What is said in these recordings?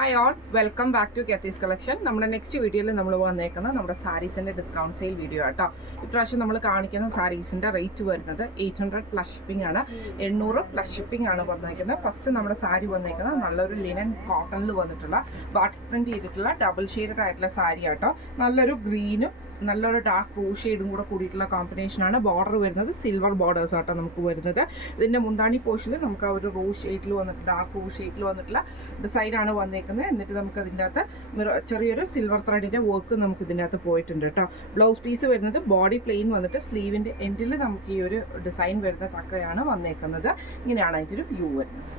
Hi all, welcome back to Kethees collection. നമ്മുടെ next വീഡിയോയിൽ നമ്മൾ വന്നേക്കുന്നത് നമ്മുടെ സാരീസിൻ്റെ ഡിസ്കൗണ്ട് സെയിൽ വീഡിയോ ആട്ടോ. ഇപ്രാവശ്യം നമ്മൾ കാണിക്കുന്ന സാരീസിൻ്റെ റേറ്റ് വരുന്നത് 800 പ്ലസ് ഷിപ്പിംഗ് ആണ്. 800 പ്ലസ് ഷിപ്പിംഗ് ആണ് വന്നേക്കുന്നത്. ഫസ്റ്റ് നമ്മുടെ സാരി വന്നേക്കുന്നത് നല്ലൊരു ലിനൻ കോട്ടണിൽ വന്നിട്ടുള്ള ബാട്ടിക് പ്രിൻറ്റ് ചെയ്തിട്ടുള്ള ഡബിൾ ഷെയ്ഡഡ് ആയിട്ടുള്ള സാരി ആട്ടോ. നല്ലൊരു ഗ്രീനും നല്ലൊരു ഡാർക്ക് റൂ ഷെയ്ഡും കൂടെ കൂടിയിട്ടുള്ള കോമ്പിനേഷനാണ്. ബോർഡർ വരുന്നത് സിൽവർ ബോർഡേഴ്സ് ആട്ടോ നമുക്ക് വരുന്നത്. ഇതിൻ്റെ മുന്താണി പോർഷനിൽ നമുക്ക് ആ ഒരു റൂ ഷെയ്ഡിൽ വന്നിട്ട് ഡാർക്ക് റൂ ഷെയ്ഡിൽ വന്നിട്ടുള്ള ഡിസൈനാണ് വന്നേക്കുന്നത്. എന്നിട്ട് നമുക്ക് അതിൻ്റെ അകത്ത് ചെറിയൊരു സിൽവർ ത്രെഡിൻ്റെ വർക്ക് നമുക്ക് ഇതിൻ്റെ അകത്ത് പോയിട്ടുണ്ട് കേട്ടോ. ബ്ലൗസ് പീസ് വരുന്നത് ബോഡി പ്ലെയിൻ വന്നിട്ട് സ്ലീവിൻ്റെ എൻഡിൽ നമുക്ക് ഈ ഒരു ഡിസൈൻ വരുന്ന തക്കയാണ് വന്നേക്കുന്നത്. ഇങ്ങനെയാണ് അതിൻ്റെ ഒരു വ്യൂ വരുന്നത്.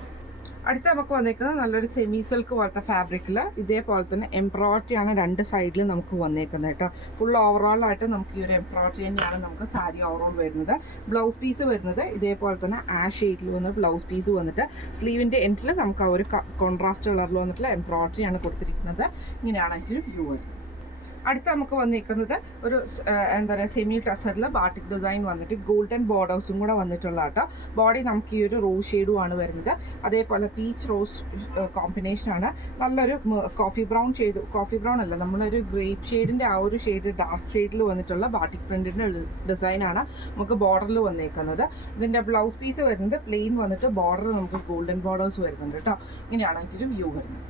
അടുത്ത നമുക്ക് വന്നേക്കുന്നത് നല്ലൊരു സെമി സിൽക്ക് പോലത്തെ ഫാബ്രിക്കിൽ ഇതേപോലെ തന്നെ എംബ്രോയിഡറി ആണ് രണ്ട് സൈഡിൽ നമുക്ക് വന്നേക്കുന്നത് കേട്ടോ. ഫുൾ ഓവറോൾ ആയിട്ട് നമുക്ക് ഈ ഒരു എംബ്രോയിഡറി തന്നെയാണ് നമുക്ക് സാരി ഓവറോൾ വരുന്നത്. ബ്ലൗസ് പീസ് വരുന്നത് ഇതേപോലെ തന്നെ ആഷ് ഷെയ്ഡിൽ വന്ന ബ്ലൗസ് പീസ് വന്നിട്ട് സ്ലീവിൻ്റെ എൻഡിൽ നമുക്ക് ആ ഒരു കോൺട്രാസ്റ്റ് കളറിൽ വന്നിട്ടുള്ള എംബ്രോയിഡറി ആണ് കൊടുത്തിരിക്കുന്നത്. ഇങ്ങനെയാണ് അതിൻ്റെ വ്യൂ വരുന്നത്. അടുത്ത നമുക്ക് വന്നിരിക്കുന്നത് ഒരു എന്താ പറയുക സെമി ടസറിൽ ബാട്ടിക് ഡിസൈൻ വന്നിട്ട് ഗോൾഡൻ ബോർഡേഴ്സും കൂടെ വന്നിട്ടുള്ള കേട്ടോ. ബോഡി നമുക്ക് ഈ ഒരു റോസ് ഷെയ്ഡും ആണ് വരുന്നത്. അതേപോലെ പീച്ച് റോസ് കോമ്പിനേഷനാണ്. നല്ലൊരു കോഫി ബ്രൗൺ അല്ല, നമ്മളൊരു ഗ്രേപ്പ് ഷെയ്ഡിൻ്റെ ആ ഒരു ഷെയ്ഡ് ഡാർക്ക് ഷെയ്ഡിൽ വന്നിട്ടുള്ള ബാട്ടിക് പ്രിൻറ്റിൻ്റെ ഡിസൈനാണ് നമുക്ക് ബോർഡറിൽ വന്നേക്കുന്നത്. ഇതിൻ്റെ ബ്ലൗസ് പീസ് വരുന്നത് പ്ലെയിൻ വന്നിട്ട് ബോർഡർ നമുക്ക് ഗോൾഡൻ ബോർഡേഴ്സ് വരുന്നുണ്ട് കേട്ടോ. ഇങ്ങനെയാണ് അതിൻ്റെ വ്യൂ വരുന്നത്.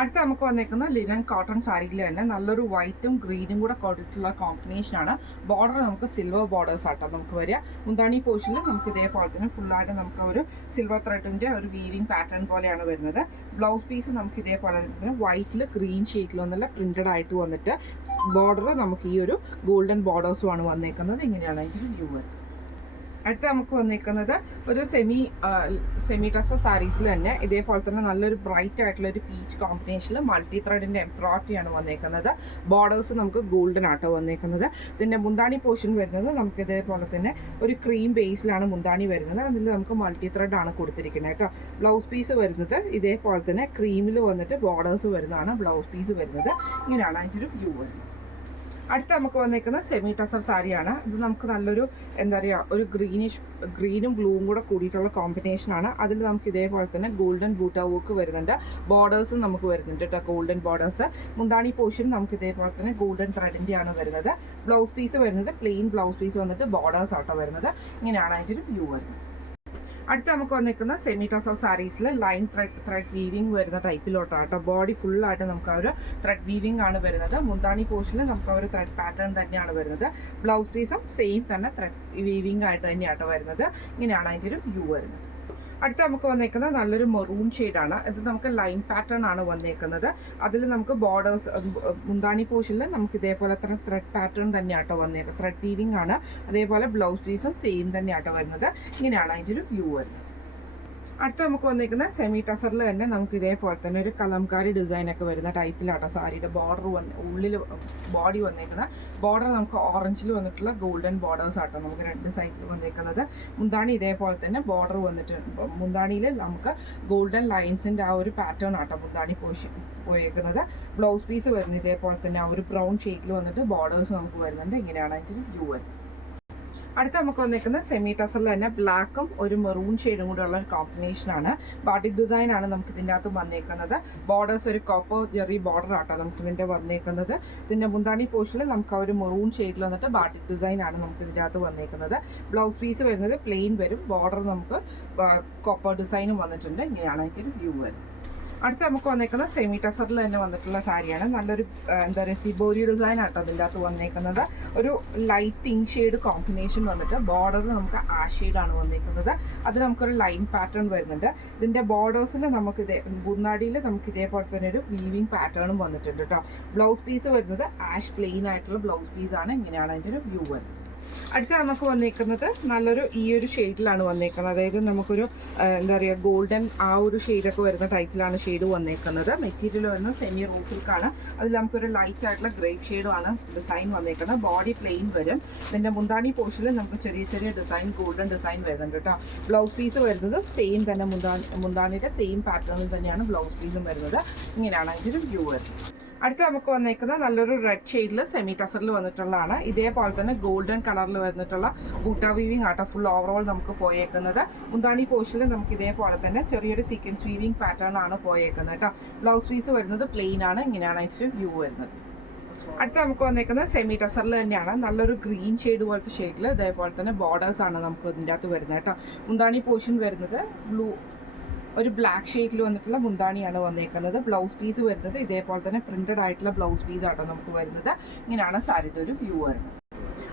അടുത്ത നമുക്ക് വന്നേക്കുന്ന ലിനൻ കോട്ടൺ സാരിയിൽ തന്നെ നല്ലൊരു വൈറ്റും ഗ്രീനും കൂടെ കൊടുത്തിട്ടുള്ള കോമ്പിനേഷനാണ്. ബോർഡർ നമുക്ക് സിൽവർ ബോർഡേഴ്സ് ആട്ടോ നമുക്ക് വരിക. മുന്താണി പോർഷനിൽ നമുക്ക് ഇതേപോലെ തന്നെ ഫുള്ളായിട്ട് നമുക്ക് ഒരു സിൽവർ ത്രെഡിൻ്റെ ഒരു വീവിങ് പാറ്റേൺ പോലെയാണ് വരുന്നത്. ബ്ലൗസ് പീസ് നമുക്ക് ഇതേപോലെ തന്നെ വൈറ്റിൽ ഗ്രീൻ ഷെയ്ഡിൽ വന്നുള്ള പ്രിൻറ്റഡ് ആയിട്ട് വന്നിട്ട് ബോർഡർ നമുക്ക് ഈ ഒരു ഗോൾഡൻ ബോർഡേഴ്സുമാണ് വന്നേക്കുന്നത്. ഇങ്ങനെയാണ് അതിൻ്റെ വ്യൂ വരുന്നത്. അടുത്ത നമുക്ക് വന്നിരിക്കുന്നത് ഒരു സെമി ടസർ സാരീസിൽ തന്നെ ഇതേപോലെ തന്നെ നല്ലൊരു ബ്രൈറ്റ് ആയിട്ടുള്ള ഒരു പീച്ച് കോമ്പിനേഷനിൽ മൾട്ടി ത്രെഡിൻ്റെ എംബ്രോയിഡറിയാണ് വന്നേക്കുന്നത്. ബോർഡേഴ്സ് നമുക്ക് ഗോൾഡൻ ആട്ടോ വന്നേക്കുന്നത്. ഇതിൻ്റെ മുന്താണി പോർഷൻ വരുന്നത് നമുക്ക് ഇതേപോലെ തന്നെ ഒരു ക്രീം ബേസിലാണ് മുന്താണി വരുന്നത്. അതിൽ നമുക്ക് മൾട്ടി ത്രെഡ് ആണ് കൊടുത്തിരിക്കുന്നത് കേട്ടോ. ബ്ലൗസ് പീസ് വരുന്നത് ഇതേപോലെ തന്നെ ക്രീമിൽ വന്നിട്ട് ബോർഡേഴ്സ് വരുന്നതാണ് ബ്ലൗസ് പീസ് വരുന്നത്. ഇങ്ങനെയാണ് അതിൻ്റെ ഒരു വ്യൂ വരുന്നത്. അടുത്ത നമുക്ക് വന്നേക്കുന്നത് സെമി ടസർ സാരിയാണ്. ഇത് നമുക്ക് നല്ലൊരു എന്താ പറയുക ഒരു ഗ്രീനും ബ്ലൂവും കൂടെ കൂടിയിട്ടുള്ള കോമ്പിനേഷനാണ്. അതിൽ നമുക്ക് ഇതേപോലെ തന്നെ ഗോൾഡൻ ബൂട്ട വർക്ക് വരുന്നുണ്ട്. ബോർഡേഴ്സും നമുക്ക് വരുന്നുണ്ട് കേട്ടോ, ഗോൾഡൻ ബോർഡേഴ്സ്. മുന്താണി പോർഷൻ നമുക്ക് ഇതേപോലെ തന്നെ ഗോൾഡൻ ത്രെഡിൻ്റെ ആണ് വരുന്നത്. ബ്ലൗസ് പീസ് വരുന്നത് പ്ലെയിൻ ബ്ലൗസ് പീസ് വന്നിട്ട് ബോർഡേഴ്സ് ആട്ടോ വരുന്നത്. ഇങ്ങനെയാണ് അതിൻ്റെ ഒരു വ്യൂ വരുന്നത്. അടുത്ത നമുക്ക് വന്നിരിക്കുന്ന സെമി ടസർ സാരീസിൽ ലൈൻ ത്രെഡ് വീവിങ് വരുന്ന ടൈപ്പിലോട്ടാണ് കേട്ടോ. ബോഡി ഫുള്ളായിട്ട് നമുക്ക് ആ ഒരു ത്രെഡ് വീവിങ് ആണ് വരുന്നത്. മുന്താണി പോർഷനിൽ നമുക്ക് ആ ഒരു ത്രെഡ് പാറ്റേൺ തന്നെയാണ് വരുന്നത്. ബ്ലൗസ് പീസും സെയിം തന്നെ ത്രെഡ് വീവിങ് ആയിട്ട് തന്നെയാട്ടോ വരുന്നത്. ഇങ്ങനെയാണ് അതിൻ്റെ ഒരു വ്യൂ വരുന്നത്. അടുത്ത നമുക്ക് വന്നേക്കുന്നത് നല്ലൊരു മെറൂൺ ഷെയ്ഡാണ്. ഇത് നമുക്ക് ലൈൻ പാറ്റേൺ ആണ് വന്നേക്കുന്നത്. അതിൽ നമുക്ക് ബോർഡേഴ്സ് മുന്താണി പോർഷനിൽ നമുക്ക് ഇതേപോലെ ത്രെഡ് പാറ്റേൺ തന്നെയാട്ടോ വന്നേക്കുന്നത്. ത്രെഡ് വീവിങ് ആണ്. അതേപോലെ ബ്ലൗസ് പീസും സെയിം തന്നെയാട്ടോ വരുന്നത്. ഇങ്ങനെയാണ് അതിൻ്റെ ഒരു വ്യൂ വരുന്നത്. അടുത്ത നമുക്ക് വന്നിരിക്കുന്നത് സെമി ടസറിൽ തന്നെ നമുക്ക് ഇതേപോലെ തന്നെ ഒരു കലംകാരി ഡിസൈനൊക്കെ വരുന്ന ടൈപ്പിലാട്ടോ സാരിയുടെ ബോർഡർ ഉള്ളിൽ ബോഡി വന്നേക്കുന്നത്. ബോർഡർ നമുക്ക് ഓറഞ്ചിൽ വന്നിട്ടുള്ള ഗോൾഡൻ ബോർഡേഴ്സ് ആട്ടോ നമുക്ക് രണ്ട് സൈഡിൽ വന്നേക്കുന്നത്. മുന്താണി ഇതേപോലെ തന്നെ ബോർഡർ വന്നിട്ടുണ്ട്. മുന്താണിയിൽ നമുക്ക് ഗോൾഡൻ ലൈൻസിൻ്റെ ആ ഒരു പാറ്റേൺ ആട്ടോ മുന്താണി പോയേക്കുന്നത്. ബ്ലൗസ് പീസ് വരുന്നത് ഇതേപോലെ തന്നെ ആ ഒരു ബ്രൗൺ ഷെയ്ഡിൽ വന്നിട്ട് ബോർഡേഴ്സ് നമുക്ക് വരുന്നുണ്ട്. ഇങ്ങനെയാണ് അതിൻ്റെ വ്യൂ വരുന്നത്. അടുത്ത നമുക്ക് വന്നിരിക്കുന്നത് സെമി ടസറിൽ തന്നെ ബ്ലാക്കും ഒരു മെറൂൺ ഷെയ്ഡും കൂടെ ഉള്ള ഒരു കോമ്പിനേഷനാണ്. ബാട്ടിക് ഡിസൈൻ ആണ് നമുക്ക് ഇതിൻ്റെ അകത്ത് വന്നേക്കുന്നത്. ബോർഡേഴ്സ് ഒരു കോപ്പർ ജെറി ബോർഡർ ആട്ടോ നമുക്ക് ഇതിൻ്റെ വന്നേക്കുന്നത്. ഇതിൻ്റെ മുന്താണി പോർഷനിൽ നമുക്ക് ആ ഒരു മെറൂൺ ഷെയ്ഡിൽ വന്നിട്ട് ബാട്ടിക് ഡിസൈൻ ആണ് നമുക്ക് ഇതിൻ്റെ അകത്ത് വന്നേക്കുന്നത്. ബ്ലൗസ് പീസ് വരുന്നത് പ്ലെയിൻ വരും. ബോർഡർ നമുക്ക് കോപ്പർ ഡിസൈനും വന്നിട്ടുണ്ട്. ഇങ്ങനെയാണ് അതിൻ്റെ വ്യൂ വരുന്നത്. അടുത്ത നമുക്ക് വന്നേക്കുന്നത് സെമി ടസറിൽ തന്നെ വന്നിട്ടുള്ള സാരിയാണ്. നല്ലൊരു എന്താ പറയുക സിബോരി ഡിസൈൻ ആട്ടോ അതിൻ്റെ അകത്ത് വന്നേക്കുന്നത്. ഒരു ലൈറ്റ് പിങ്ക് ഷെയ്ഡ് കോമ്പിനേഷൻ വന്നിട്ട് ബോർഡർ നമുക്ക് ആ ഷെയ്ഡാണ് വന്നേക്കുന്നത്. അത് നമുക്കൊരു ലൈൻ പാറ്റേൺ വരുന്നുണ്ട്. ഇതിൻ്റെ ബോർഡേഴ്സിൽ നമുക്ക് മുന്താടിയിൽ നമുക്ക് ഇതേപോലെ തന്നെ ഒരു വീവിങ് പാറ്റേണും വന്നിട്ടുണ്ട് കേട്ടോ. ബ്ലൗസ് പീസ് വരുന്നത് ആഷ് പ്ലെയിൻ ആയിട്ടുള്ള ബ്ലൗസ് പീസാണ്. ഇങ്ങനെയാണ് അതിൻ്റെ ഒരു വ്യൂ വരുന്നത്. അടുത്ത നമുക്ക് വന്നേക്കുന്നത് നല്ലൊരു ഈ ഒരു ഷെയ്ഡിലാണ് വന്നേക്കുന്നത്. അതായത് നമുക്കൊരു എന്താ പറയുക ഗോൾഡൻ ആ ഒരു ഷെയ്ഡൊക്കെ വരുന്ന ടൈപ്പിലാണ് ഷെയ്ഡ് വന്നേക്കുന്നത്. മെറ്റീരിയൽ വരുന്നത് സെമി റോ സിൽക്കാണ്. അതിൽ നമുക്കൊരു ലൈറ്റ് ആയിട്ടുള്ള ഗ്രേപ്പ് ഷെയ്ഡുമാണ് ഡിസൈൻ വന്നേക്കുന്നത്. ബോഡി പ്ലെയിൻ വരും. ഇതിൻ്റെ മുന്താണി പോർഷനിൽ നമുക്ക് ചെറിയ ചെറിയ ഡിസൈൻ ഗോൾഡൻ ഡിസൈൻ വരുന്നുണ്ട് കേട്ടോ. ബ്ലൗസ് പീസ് വരുന്നത് സെയിം തന്നെ മുന്താണിയുടെ സെയിം പാറ്റേണിൽ തന്നെയാണ് ബ്ലൗസ് പീസും വരുന്നത്. ഇങ്ങനെയാണ് അതിൻ്റെ ഒരു വ്യൂ വരുന്നത്. അടുത്ത നമുക്ക് വന്നേക്കുന്നത് നല്ലൊരു റെഡ് ഷെയ്ഡിൽ സെമി ടസറിൽ വന്നിട്ടുള്ളതാണ്. ഇതേപോലെ തന്നെ ഗോൾഡൻ കളറിൽ വന്നിട്ടുള്ള ബൂട്ട വീവിംഗ് ആട്ടോ ഫുൾ ഓവറോൾ നമുക്ക് പോയേക്കുന്നത്. മുന്താണി പോർഷനിൽ നമുക്ക് ഇതേപോലെ തന്നെ ചെറിയൊരു സീക്വൻസ് വീവിംഗ് പാറ്റേൺ ആണ് പോയേക്കുന്നത് കേട്ടോ. ബ്ലൗസ് പീസ് വരുന്നത് പ്ലെയിൻ ആണ്. ഇങ്ങനെയാണ് അതിൻ്റെ വ്യൂ വരുന്നത്. അടുത്ത നമുക്ക് വന്നേക്കുന്നത് സെമി ടസറിൽ തന്നെയാണ്. നല്ലൊരു ഗ്രീൻ ഷെയ്ഡ് പോലത്തെ ഷെയ്ഡിൽ ഇതേപോലെ തന്നെ ബോർഡേഴ്സ് ആണ് നമുക്ക് ഇതിൻ്റെ അകത്ത് വരുന്നത് കേട്ടോ. മുന്താണി പോർഷൻ വരുന്നത് ഒരു ബ്ലാക്ക് ഷെയ്ഡിൽ വന്നിട്ടുള്ള മുന്താണിയാണ് വന്നേക്കുന്നത്. ബ്ലൗസ് പീസ് വരുന്നത് ഇതേപോലെ തന്നെ പ്രിന്റഡ് ആയിട്ടുള്ള ബ്ലൗസ് പീസ് ആട്ടോ നമുക്ക് വരുന്നത്. ഇങ്ങനെയാണ് സാരിയുടെ ഒരു വ്യൂ വരുന്നത്.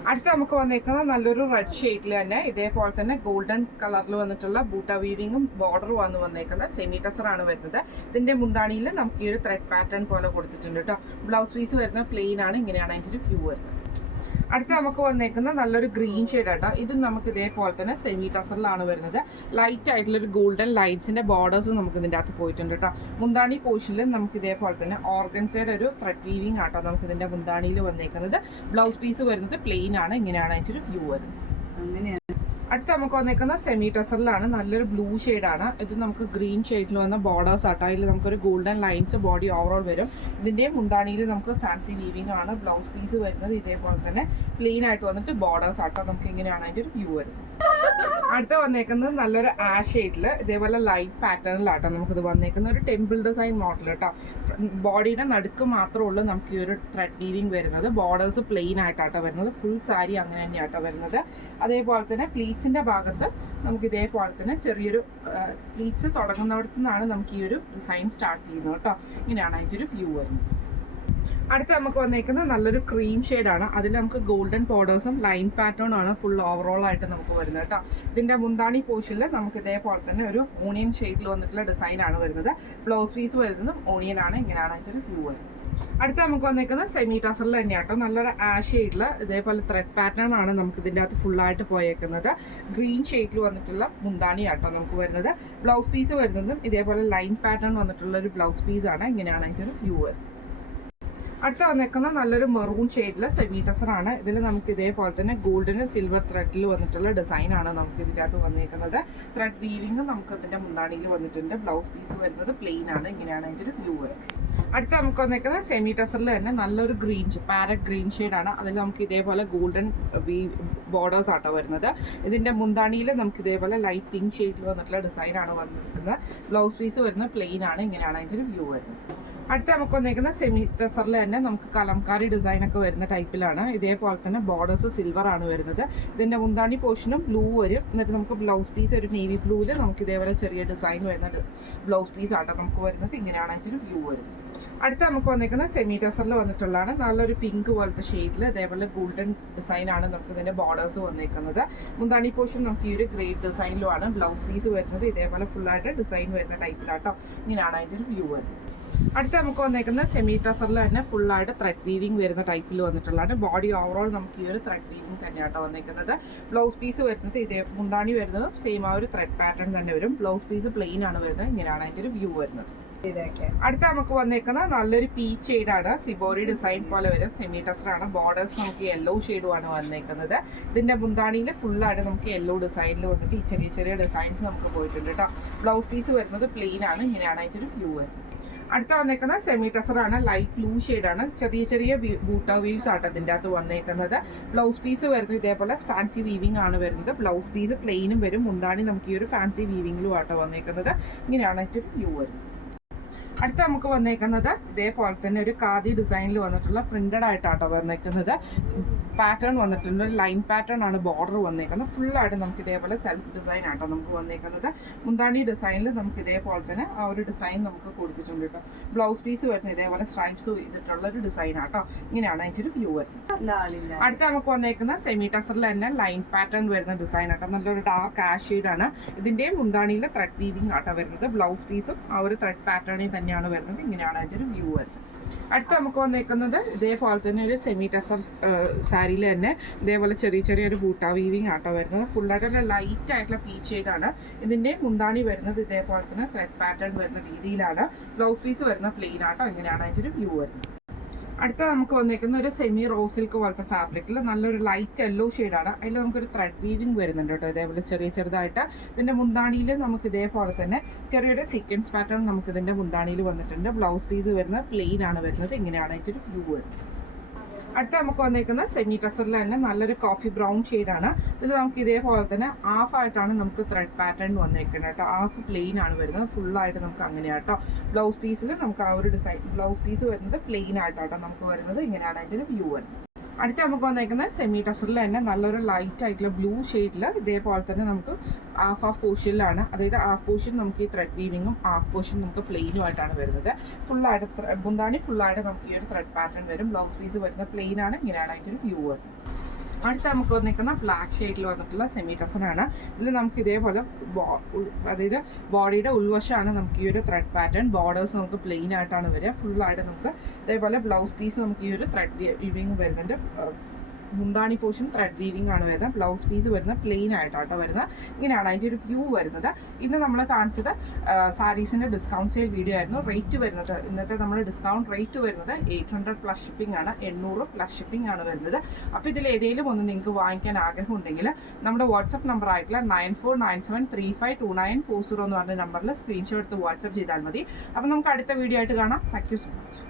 അടുത്ത നമുക്ക് വന്നേക്കുന്നത് നല്ലൊരു റെഡ് ഷെയ്ഡിൽ തന്നെ ഇതേപോലെ തന്നെ ഗോൾഡൻ കളറിൽ വന്നിട്ടുള്ള ബൂട്ട വീവിങ്ങും ബോർഡറും ആണ് വന്നേക്കുന്നത്. സെമി ടസർ ആണ് വരുന്നത്. ഇതിന്റെ മുന്താണിയിൽ നമുക്ക് ഈ ഒരു ത്രെഡ് പാറ്റേൺ പോലെ കൊടുത്തിട്ടുണ്ട് കേട്ടോ. ബ്ലൗസ് പീസ് വരുന്നത് പ്ലെയിൻ ആണ്. ഇങ്ങനെയാണ് അതിൻ്റെ ഒരു വ്യൂ വരുന്നത്. അടുത്ത നമുക്ക് വന്നേക്കുന്ന നല്ലൊരു ഗ്രീൻ ഷെയ്ഡ് ആട്ടോ. ഇതും നമുക്ക് ഇതേപോലെ തന്നെ സെമി ടസറിലാണ് വരുന്നത്. ലൈറ്റ് ആയിട്ടുള്ളൊരു ഗോൾഡൻ ലൈറ്റ്സിന്റെ ബോർഡേഴ്സ് നമുക്ക് ഇതിൻ്റെ അകത്ത് പോയിട്ടുണ്ട് കേട്ടോ. മുന്താണി പോർഷനിൽ നമുക്ക് ഇതേപോലെ തന്നെ ഓർഗൻസയുടെ ഒരു ത്രെഡ് വീവിംഗ് ആട്ടോ നമുക്ക് ഇതിന്റെ മുന്താണിയിൽ വന്നേക്കുന്നത്. ബ്ലൗസ് പീസ് വരുന്നത് പ്ലെയിൻ ആണ്. ഇങ്ങനെയാണ് അതിൻ്റെ ഒരു വ്യൂ വരുന്നത്. അടുത്ത നമുക്ക് വന്നേക്കുന്ന സെമി ടസറിലാണ്. നല്ലൊരു ബ്ലൂ ഷെയ്ഡാണ്. ഇത് നമുക്ക് ഗ്രീൻ ഷെയ്ഡിൽ വന്ന ബോർഡേഴ്സ് ആട്ടോ. അതിൽ നമുക്കൊരു ഗോൾഡൻ ലൈൻസ് ബോഡി ഓവറോൾ വരും. ഇതിൻ്റെ മുന്താണിയിൽ നമുക്ക് ഫാൻസി വീവിംഗ് ആണ്. ബ്ലൗസ് പീസ് വരുന്നത് ഇതേപോലെ തന്നെ പ്ലെയിൻ ആയിട്ട് വന്നിട്ട് ബോർഡേഴ്സ് ആട്ടോ. നമുക്ക് ഇങ്ങനെയാണ് അതിൻ്റെ ഒരു വ്യൂ വരുന്നത്. അടുത്ത വന്നേക്കുന്നത് നല്ലൊരു ആഷ് ഷെയ്ഡിൽ ഇതേപോലെ ലൈറ്റ് പാറ്റേണിലാട്ടോ നമുക്കിത് വന്നേക്കുന്ന ഒരു ടെമ്പിൾ ഡിസൈൻ മോഡൽ കേട്ടോ. ബോഡിയുടെ നടുക്ക് മാത്രമേ ഉള്ളൂ നമുക്ക് ഈ ഒരു ത്രെഡ് വീവിംഗ് വരുന്നത്. ബോർഡേഴ്സ് പ്ലെയിൻ ആയിട്ടാട്ടോ വരുന്നത്. ഫുൾ സാരി അങ്ങനെ തന്നെയാട്ടോ വരുന്നത്. അതേപോലെ തന്നെ പ്ലീറ്റ്സിന്റെ ഭാഗത്ത് നമുക്ക് ഇതേപോലെ തന്നെ ചെറിയൊരു പ്ലീറ്റ്സ് തുടങ്ങുന്നിടത്തു നിന്നാണ് നമുക്ക് ഈ ഒരു ഡിസൈൻ സ്റ്റാർട്ട് ചെയ്യുന്നത് കേട്ടോ. ഇങ്ങനെയാണ് അതിൻ്റെ ഒരു വ്യൂ വരുന്നത്. അടുത്ത നമുക്ക് വന്നേക്കുന്നത് നല്ലൊരു ക്രീം ഷെയ്ഡാണ്. അതിൽ നമുക്ക് ഗോൾഡൻ ബോർഡേഴ്സും ലൈൻ പാറ്റേണും ആണ് ഫുൾ ഓവറോൾ ആയിട്ട് നമുക്ക് വരുന്നത് കേട്ടോ. ഇതിന്റെ മുന്താണി പോർഷനിൽ നമുക്ക് ഇതേപോലെ തന്നെ ഒരു ഓണിയൻ ഷെയ്ഡിൽ വന്നിട്ടുള്ള ഡിസൈൻ ആണ് വരുന്നത്. ബ്ലൗസ് പീസ് വരുന്നതും ഓണിയൻ ആണ്. ഇങ്ങനെയാണ് അതിൻ്റെ വ്യൂ വരുന്നത്. അടുത്ത നമുക്ക് വന്നേക്കുന്നത് സെമി ടസറിൽ തന്നെയാട്ടോ. നല്ലൊരു ആഷ് ഷെയ്ഡിൽ ഇതേപോലെ ത്രെഡ് പാറ്റേൺ ആണ് നമുക്ക് ഇതിൻ്റെ അകത്ത് ഫുള്ളായിട്ട് പോയേക്കുന്നത്. ഗ്രീൻ ഷെയ്ഡിൽ വന്നിട്ടുള്ള മുന്താണി ആട്ടോ നമുക്ക് വരുന്നത്. ബ്ലൗസ് പീസ് വരുന്നതും ഇതേപോലെ ലൈൻ പാറ്റേൺ വന്നിട്ടുള്ള ഒരു ബ്ലൗസ് പീസ് ആണ്. ഇങ്ങനെയാണ് അതിൻ്റെ വ്യൂ വരുന്നത്. അടുത്ത വന്നേക്കുന്ന നല്ലൊരു മെറൂൺ ഷെയ്ഡിൽ സെമി ടസർ ആണ്. ഇതിൽ നമുക്ക് ഇതേപോലെ തന്നെ ഗോൾഡന് സിൽവർ ത്രെഡിൽ വന്നിട്ടുള്ള ഡിസൈൻ ആണ് നമുക്ക് ഇതിൻ്റെ അകത്ത് വന്നേക്കുന്നത്. ത്രെഡ് വീവിംഗ് നമുക്ക് ഇതിൻ്റെ മുന്താണിയിൽ വന്നിട്ടുണ്ട്. ബ്ലൗസ് പീസ് വരുന്നത് പ്ലെയിൻ ആണ്. ഇങ്ങനെയാണ് അതിൻ്റെ ഒരു വ്യൂ വരുന്നത്. അടുത്ത നമുക്ക് വന്നേക്കുന്നത് സെമി ടസറിൽ തന്നെ നല്ലൊരു ഗ്രീൻ പാരറ്റ് ഗ്രീൻ ഷെയ്ഡാണ്. അതിൽ നമുക്ക് ഇതേപോലെ ഗോൾഡൻ ബോർഡേഴ്സ് ആട്ടോ വരുന്നത്. ഇതിൻ്റെ മുന്താണിയിൽ നമുക്ക് ഇതേപോലെ ലൈറ്റ് പിങ്ക് ഷെയ്ഡിൽ വന്നിട്ടുള്ള ഡിസൈൻ ആണ് വന്നിരിക്കുന്നത്. ബ്ലൗസ് പീസ് വരുന്നത് പ്ലെയിൻ ആണ്. ഇങ്ങനെയാണ് അതിൻ്റെ ഒരു വ്യൂ വരുന്നത്. അടുത്ത നമുക്ക് വന്നേക്കുന്ന സെമി ടസറിൽ തന്നെ നമുക്ക് കലംകാരി ഡിസൈൻ ഒക്കെ വരുന്ന ടൈപ്പിലാണ്. ഇതേപോലെ തന്നെ ബോർഡേഴ്സ് സിൽവർ ആണ് വരുന്നത്. ഇതിൻ്റെ മുന്താണി പോർഷനും ബ്ലൂ വരും. എന്നിട്ട് നമുക്ക് ബ്ലൗസ് പീസ് ഒരു നേവി ബ്ലൂവിൽ നമുക്ക് ഇതേപോലെ ചെറിയ ഡിസൈൻ വരുന്ന ബ്ലൗസ് പീസ് ആട്ടോ നമുക്ക് വരുന്നത്. ഇങ്ങനെയാണ് അതിൻ്റെ വ്യൂ വരുന്നത്. അടുത്ത നമുക്ക് വന്നേക്കുന്ന സെമി ടസറിൽ വന്നിട്ടുള്ളതാണ്. നല്ലൊരു പിങ്ക് പോലത്തെ ഷെയ്ഡിൽ ഇതേപോലെ ഗോൾഡൻ ഡിസൈൻ ആണ് നമുക്ക് ഇതിൻ്റെ ബോർഡേഴ്സ് വന്നേക്കുന്നത്. മുന്താണി പോർഷൻ നമുക്ക് ഈ ഒരു ഗ്രേറ്റ് ഡിസൈനിലുമാണ്. ബ്ലൗസ് പീസ് വരുന്നത് ഇതേപോലെ ഫുള്ളായിട്ട് ഡിസൈൻ വരുന്ന ടൈപ്പിലാട്ടോ. ഇങ്ങനെയാണ് അതിൻ്റെ ഒരു വ്യൂ വരുന്നത്. അടുത്ത നമുക്ക് വന്നേക്കുന്നത് സെമി ടസറിൽ തന്നെ ഫുള്ളായിട്ട് ത്രെഡ് വീവിംഗ് വരുന്ന ടൈപ്പിൽ വന്നിട്ടുള്ളതാണ്. ബോഡി ഓവറോൾ നമുക്ക് ഈ ഒരു ത്രെഡ് വീവിംഗ് തന്നെയാട്ടോ വന്നേക്കുന്നത്. ബ്ലൗസ് പീസ് വരുന്നത് ഇതേ മുന്താണി വരുന്നത് സെയിം ആ ഒരു ത്രെഡ് പാറ്റേൺ തന്നെ വരും. ബ്ലൗസ് പീസ് പ്ലെയിൻ ആണ് വരുന്നത്. ഇങ്ങനെയാണ് അതിൻ്റെ ഒരു വ്യൂ വരുന്നത്. അടുത്ത നമുക്ക് വന്നേക്കുന്ന നല്ലൊരു പീച്ച് ഷെയ്ഡാണ്. സിബോറി ഡിസൈൻ പോലെ വരും. സെമി ടസറാണ്. ബോർഡേഴ്സ് നമുക്ക് യെല്ലോ ഷെയ്ഡുമാണ് വന്നേക്കുന്നത്. ഇതിന്റെ മുന്താണിയിൽ ഫുള്ളായിട്ട് നമുക്ക് യെല്ലോ ഡിസൈനിൽ വന്നിട്ട് ഈ ചെറിയ ചെറിയ ഡിസൈൻസ് നമുക്ക് പോയിട്ടുണ്ട് കേട്ടോ. ബ്ലൗസ് പീസ് വരുന്നത് പ്ലെയിൻ ആണ്. ഇങ്ങനെയാണ് അതിൻ്റെ ഒരു വ്യൂ വരുന്നത്. അടുത്ത വന്നേക്കുന്ന സെമി ടസറാണ്. ലൈറ്റ് ബ്ലൂ ഷെയ്ഡാണ്. ചെറിയ ചെറിയ ബൂട്ട വീവ്സ് ആട്ടോ ഇതിൻ്റെ അകത്ത് വന്നേക്കുന്നത്. ബ്ലൗസ് പീസ് വരുന്നത് ഇതേപോലെ ഫാൻസി വീവിംഗ് ആണ് വരുന്നത്. ബ്ലൗസ് പീസ് പ്ലെയിനും വരും. മുന്താണി നമുക്ക് ഈ ഒരു ഫാൻസി വീവിംഗിലും ആട്ടോ വന്നേക്കുന്നത്. ഇങ്ങനെയാണ് അതിൻ്റെ വ്യൂ വരുന്നത്. അടുത്ത നമുക്ക് വന്നേക്കുന്നത് ഇതേപോലെ തന്നെ ഒരു ഖാദി ഡിസൈനിൽ വന്നിട്ടുള്ള പ്രിന്റഡ് ആയിട്ടാട്ടോ വന്നേക്കുന്നത്. പാറ്റേൺ വന്നിട്ടുണ്ട്. ഒരു ലൈൻ പാറ്റേൺ ആണ് ബോർഡർ വന്നേക്കുന്നത്. ഫുള്ളായിട്ട് നമുക്ക് ഇതേപോലെ സെൽഫ് ഡിസൈൻ ആട്ടോ നമുക്ക് വന്നേക്കുന്നത്. മുന്താണി ഡിസൈനിൽ നമുക്ക് ഇതേപോലെ തന്നെ ആ ഒരു ഡിസൈൻ നമുക്ക് കൊടുത്തിട്ടുണ്ട് കേട്ടോ. ബ്ലൗസ് പീസ് വരുന്നത് ഇതേപോലെ സ്ട്രൈപ്സ് ചെയ്തിട്ടുള്ള ഒരു ഡിസൈൻ ആട്ടോ. ഇങ്ങനെയാണ് അതിൻ്റെ ഒരു വ്യൂ വരുന്നത്. അടുത്ത നമുക്ക് വന്നേക്കുന്ന സെമി ടസറിൽ തന്നെ ലൈൻ പാറ്റേൺ വരുന്ന ഡിസൈൻ ആട്ടോ. നല്ലൊരു ഡാർക്ക് ആഷ് ഷെയ്ഡാണ്. ഇതിൻ്റെ മുന്താണിയിൽ ത്രെഡ് വീവിംഗ് ആട്ടോ വരുന്നത്. ബ്ലൗസ് പീസും ആ ഒരു ത്രെഡ് പാറ്റേണിൽ തന്നെയാണ് വരുന്നത്. ഇങ്ങനെയാണ് അതിൻ്റെ ഒരു വ്യൂ വരുന്നത്. അടുത്ത നമുക്ക് വന്നേക്കുന്നത് ഇതേപോലെ തന്നെ ഒരു സെമി ടസർ സാരിയിൽ തന്നെ ഇതേപോലെ ചെറിയ ചെറിയൊരു ബൂട്ട വീവിംഗ് ആട്ടോ വരുന്നത്. ഫുള്ളായിട്ട് ലൈറ്റ് ആയിട്ടുള്ള പീച്ച് ഷെയ്ഡാണ്. ഇതിൻ്റെ മുന്താണി വരുന്നത് ഇതേപോലെ തന്നെ ത്രെഡ് പാറ്റേൺ വരുന്ന രീതിയിലാണ്. ബ്ലൗസ് പീസ് വരുന്ന പ്ലെയിൻ ആട്ടോ. ഇങ്ങനെയാണ് അതിൻ്റെ ഒരു വ്യൂ വരുന്നത്. അടുത്ത നമുക്ക് വന്നേക്കുന്ന ഒരു സെമി റോസ് സിൽക്ക് പോലത്തെ ഫാബ്രിക്കിൽ നല്ലൊരു ലൈറ്റ് യെല്ലോ ഷെയ്ഡാണ്. അതിൽ നമുക്കൊരു ത്രെഡ് വീവിങ് വരുന്നുണ്ട് കേട്ടോ. ഇതേപോലെ ചെറുതായിട്ട് ഇതിൻ്റെ മുന്താണിയിൽ നമുക്ക് ഇതേപോലെ തന്നെ ചെറിയൊരു സീക്വൻസ് പാറ്റേൺ നമുക്ക് ഇതിൻ്റെ മുന്താണിയിൽ വന്നിട്ടുണ്ട്. ബ്ലൗസ് പീസ് വരുന്നത് പ്ലെയിൻ ആണ് വരുന്നത്. ഇങ്ങനെയാണ് അതിൻ്റെ ഒരു വ്യൂ വരുന്നത്. അടുത്ത നമുക്ക് വന്നേക്കുന്ന സെമി ടസറിൽ തന്നെ നല്ലൊരു കോഫി ബ്രൗൺ ഷെയ്ഡാണ്. ഇത് നമുക്ക് ഇതേപോലെ തന്നെ ഹാഫ് ആയിട്ടാണ് നമുക്ക് ത്രെഡ് പാറ്റേൺ വന്നേക്കുന്നത് കേട്ടോ. ഹാഫ് പ്ലെയിൻ ആണ് വരുന്നത്. ഫുള്ളായിട്ട് നമുക്ക് അങ്ങനെയാണ് കേട്ടോ. ബ്ലൗസ് പീസിൽ നമുക്ക് ആ ഒരു ഡിസൈൻ ബ്ലൗസ് പീസ് വരുന്നത് പ്ലെയിൻ ആയിട്ടാട്ടോ നമുക്ക് വരുന്നത്. ഇങ്ങനെയാണ് അതിൻ്റെ ഒരു വ്യൂ വരുന്നത്. അടുത്ത നമുക്ക് വന്നേക്കുന്നത് സെമി ടസറിൽ തന്നെ നല്ലൊരു ലൈറ്റ് ആയിട്ടുള്ള ബ്ലൂ ഷെയ്ഡിൽ ഇതേപോലെ തന്നെ നമുക്ക് ഹാഫ് പോർഷനിലാണ്. അതായത് ഹാഫ് പോർഷൻ നമുക്ക് ഈ ത്രെഡ് വീവിങ്ങും ഹാഫ് പോർഷൻ നമുക്ക് പ്ലെയിനും ആയിട്ടാണ് വരുന്നത്. ഫുള്ളായിട്ട് മുന്താണി ഫുള്ളായിട്ട് നമുക്ക് ഈ ഒരു ത്രെഡ് പാറ്റേൺ വരും. ബ്ലൗസ് പീസ് വരുന്നത് പ്ലെയിൻ ആണ്. ഇങ്ങനെയാണ് അതിൻ്റെ ഒരു വ്യൂ വരുന്നത്. അടുത്ത നമുക്ക് വന്നിരിക്കുന്ന ബ്ലാക്ക് ഷെയ്ഡിൽ വന്നിട്ടുള്ള സെമി ടസറാണ്. ഇതിൽ നമുക്ക് ഇതേപോലെ അതായത് ബോഡിയുടെ ഉൾവശമാണ് നമുക്ക് ഈ ഒരു ത്രെഡ് പാറ്റേൺ. ബോർഡേഴ്സ് നമുക്ക് പ്ലെയിൻ ആയിട്ടാണ് വരിക. ഫുള്ളായിട്ട് നമുക്ക് ഇതേപോലെ ബ്ലൗസ് പീസ് നമുക്ക് ഈ ഒരു ത്രെഡ് വീവിങ് വരുന്നുണ്ട്. മുന്താണി പോർഷൻ ത്രെഡ് വീവിംഗ് ആണ് വരുന്നത്. ബ്ലൗസ് പീസ് വരുന്നത് പ്ലെയിൻ ആയിട്ടാട്ടോ വരുന്നത്. ഇങ്ങനെയാണ് അതിൻ്റെ ഒരു വ്യൂ വരുന്നത്. ഇന്ന് നമ്മൾ കാണിച്ചത് സാരീസിൻ്റെ ഡിസ്കൗണ്ട് സെയിൽ വീഡിയോ ആയിരുന്നു. റേറ്റ് വരുന്നത് ഇന്നത്തെ നമ്മൾ ഡിസ്കൗണ്ട് റേറ്റ് വരുന്നത് 800 പ്ലസ് ഷിപ്പിംഗ് ആണ്. 800 പ്ലസ് ഷിപ്പിംഗ് ആണ് വരുന്നത്. അപ്പോൾ ഇതിൽ ഏതെങ്കിലും ഒന്ന് നിങ്ങൾക്ക് വാങ്ങിക്കാൻ ആഗ്രഹം ഉണ്ടെങ്കിൽ നമ്മുടെ വാട്സപ്പ് നമ്പർ ആയിട്ടുള്ള 9497352940 എന്ന് പറഞ്ഞ നമ്പറിൽ സ്ക്രീൻഷോട്ട് എടുത്ത് വാട്സപ്പ് ചെയ്താൽ മതി. അപ്പോൾ നമുക്ക് അടുത്ത വീഡിയോ ആയിട്ട് കാണാം. Thank you so much.